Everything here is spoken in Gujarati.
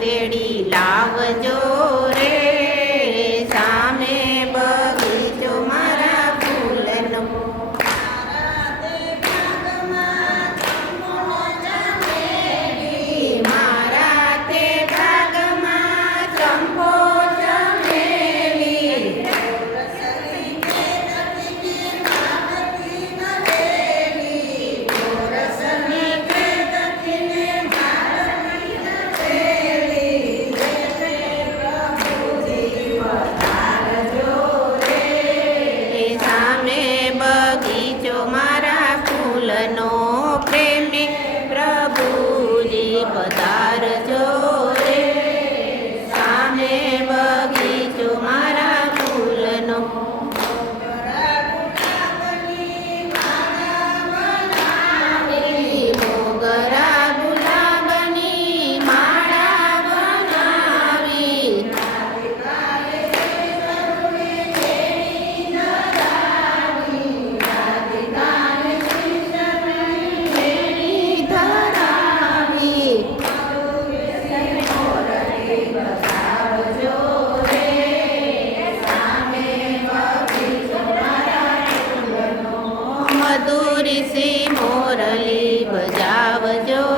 તેડી લાવજો રે સામે બગીચો મારા ફૂલનો મારા તે ભાગમાં ચંપો ચમેલી સામે બગીચો મારા ફૂલનો પ્રેમી પ્રભુજી પધારજો રે સામે બગીચો મારા ફૂલનો મોગરા ગુલાબની માળા બનાવી ધરાવી મધુરી સી મોરલી બજાવજો